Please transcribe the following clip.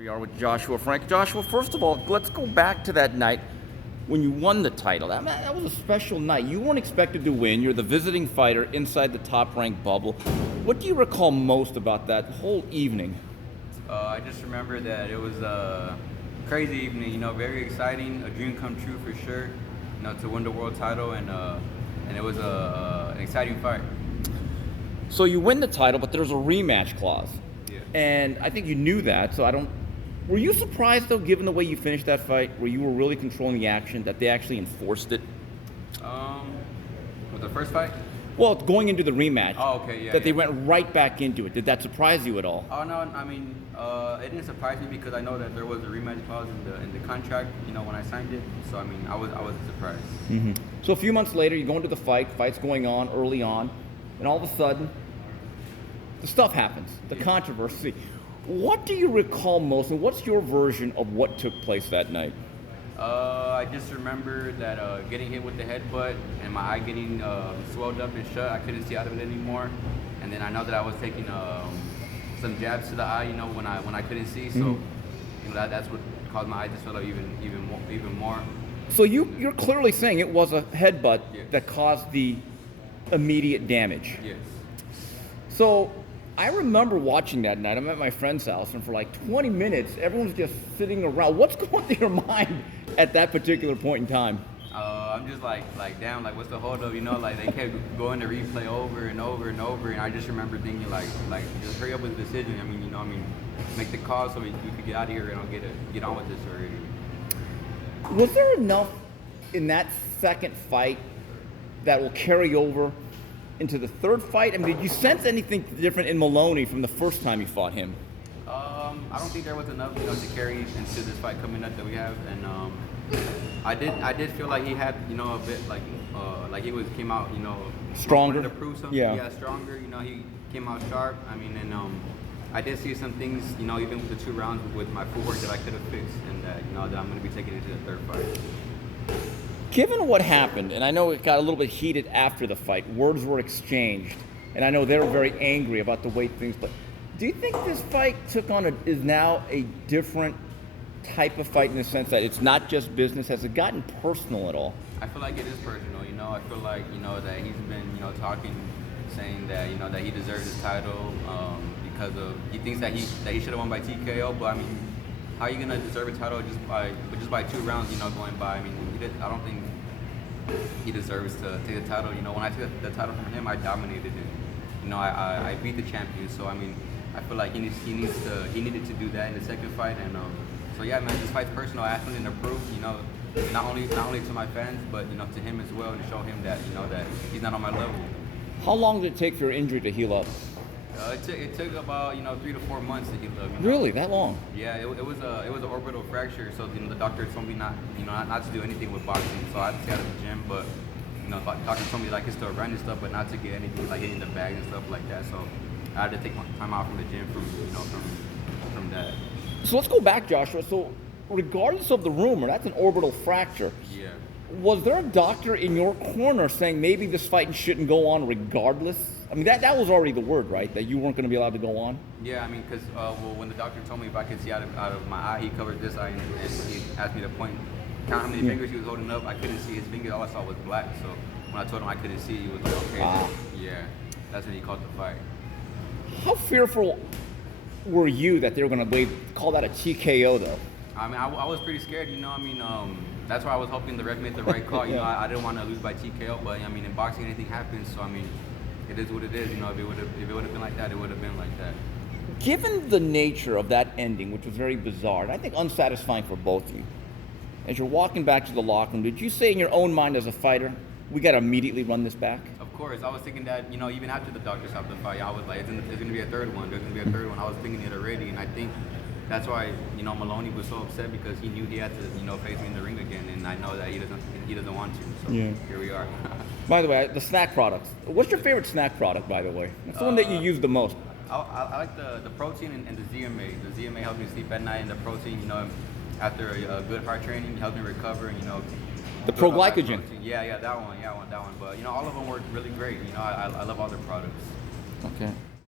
We are with Joshua Frank. Joshua, first of all, let's go back to that night when you won the title. That was a special night. You weren't expected to win. You're the visiting fighter inside the top-ranked bubble. What do you recall most about that whole evening? I just remember that it was a crazy evening, very exciting, a dream come true for sure, to win the world title, and it was an exciting fight. So you win the title, but there's a rematch clause. Yeah. And I think you knew that, were you surprised, though, given the way you finished that fight, where you were really controlling the action, that they actually enforced it? With the first fight? Well, going into the rematch. Oh, okay, yeah. That they went right back into it. Did that surprise you at all? Oh, no, it didn't surprise me because I know that there was a rematch clause in the contract, when I signed it. So, I wasn't surprised. Mm-hmm. So a few months later, you go into the fight's going on early on, and all of a sudden, the stuff happens, the controversy. What do you recall most, and what's your version of what took place that night? I just remember that getting hit with the headbutt and my eye getting swelled up and shut. I couldn't see out of it anymore. And then I know that I was taking some jabs to the eye, when I couldn't see. So that's what caused my eye to swell up even more. So you're clearly saying it was a headbutt that caused the immediate damage. Yes. So I remember watching that night. I'm at my friend's house, and for like 20 minutes, everyone's just sitting around. What's going through your mind at that particular point in time? I'm just like damn, what's the hold up? They kept going to replay over and over and over, and I just remember thinking like just hurry up with the decision. Make the call so we could get out of here and get on with this already. Was there enough in that second fight that will carry over into the third fight? Did you sense anything different in Moloney from the first time you fought him? I don't think there was enough, to carry into this fight coming up that we have, and I did feel like he had, a bit like he came out, stronger to prove something. Yeah, stronger. He came out sharp. And I did see some things, even with the 2 rounds with my footwork that I could have fixed, and that I'm going to be taking into the third fight. Given what happened, and I know it got a little bit heated after the fight, words were exchanged, and I know they were very angry about the way things, but do you think this fight is now a different type of fight in the sense that it's not just business? Has it gotten personal at all? I feel like it is personal, I feel like, that he's been, talking, saying that, that he deserves his title because he thinks that he should have won by TKO, but how are you gonna deserve a title just by 2 rounds, going by? I don't think he deserves to take the title. When I took the title from him, I dominated it. I beat the champion. So I feel like he needed to do that in the second fight. And so yeah, man, this fight's personal. I asked him to prove, not only to my fans, but to him as well, and show him that that he's not on my level. How long did it take for your injury to heal up? It took about 3 to 4 months to heal up. Really, that long? Yeah, it was an orbital fracture. So the doctor told me not to do anything with boxing. So I had to stay out of the gym, but the doctor told me I could still run and stuff, but not to get anything like hitting the bag and stuff like that. So I had to take my time out from the gym from that. So let's go back, Joshua. So regardless of the rumor, that's an orbital fracture. Yeah. Was there a doctor in your corner saying maybe this fight shouldn't go on regardless? That was already the word, right? That you weren't going to be allowed to go on? Yeah, because when the doctor told me if I could see out of my eye, he covered this eye and he asked me to count how many fingers he was holding up. I couldn't see his fingers. All I saw was black. So when I told him I couldn't see, he was like, okay. Wow. Yeah, that's when he called the fight. How fearful were you that they were going to call that a TKO, though? I was pretty scared, that's why I was hoping the ref made the right call. I didn't want to lose by TKO, but in boxing anything happens. So it is what it is. If it would have been like that, it would have been like that. Given the nature of that ending, which was very bizarre, and I think unsatisfying for both of you, as you're walking back to the locker room, did you say in your own mind as a fighter, we got to immediately run this back? Of course. I was thinking that, even after the doctor stopped the fight, I was like, there's going to be a third one. There's going to be a third one. I was thinking it already, and I think that's why, Moloney was so upset because he knew he had to, face me in the ring again, and I know that he doesn't want to. So Here we are. By the way, the SNAC products. What's your favorite SNAC product, by the way? That's the one that you use the most. I like the protein and the ZMA. The ZMA helps me sleep at night, and the protein, after a good hard training, helps me recover. And the pro-glycogen. Yeah, that one. But all of them work really great. I love all their products. Okay.